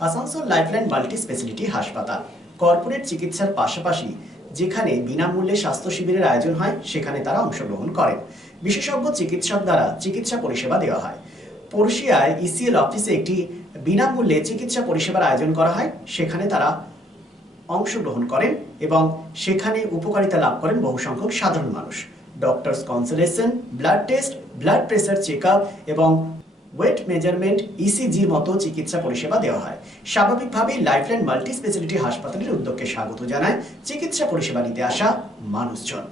Asansol lifeline multi speciality হাসপাতাল কর্পোরেট চিকিৎসার পাশাপাশি যেখানে বিনামূল্যে স্বাস্থ্য শিবিরের আয়োজন হয় সেখানে তারা অংশগ্রহণ করেন। বিশেষজ্ঞ চিকিৎসক দ্বারা চিকিৎসা পরিষেবা দেওয়া হয়। পড়শিয়ায় ইসিএল অফিসে একটি বিনামূল্যে চিকিৎসা পরিষেবার আয়োজন করা হয়, সেখানে তারা অংশগ্রহণ করেন এবং সেখানে উপকারিতা লাভ করেন বহু সংখ্যক সাধারণ মানুষ। Doctors consultation, blood test, blood pressure check up এবং ওয়েট মেজারমেন্ট, ইসিজির মতো চিকিৎসা পরিষেবা দেওয়া হয়। স্বাভাবিকভাবেই লাইফলাইন মাল্টি স্পেশালিটি হাসপাতালের উদ্যোগকে স্বাগত জানায় চিকিৎসা পরিষেবা নিতে আসা মানুষজন।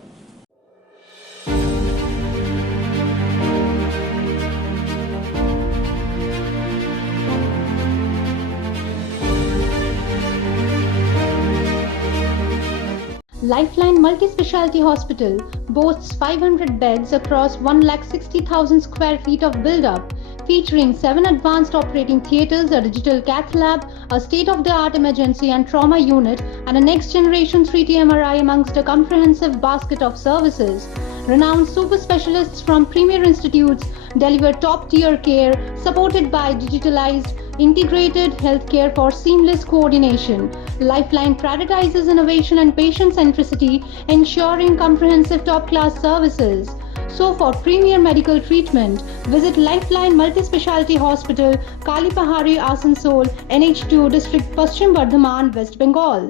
Lifeline Multi-Speciality Hospital boasts 500 beds across 160,000 square feet of build-up, featuring 7 advanced operating theatres, a digital cath lab, a state-of-the-art emergency and trauma unit, and a next-generation 3D MRI amongst a comprehensive basket of services. Renowned super specialists from premier institutes deliver top-tier care, supported by digitalized integrated healthcare for seamless coordination. Lifeline prioritizes innovation and patient centricity, ensuring comprehensive top-class services. So for premier medical treatment, visit Lifeline Multi-Speciality Hospital, Kalipahari, Asansol, NH2 District, Paschim Bardhaman, West Bengal.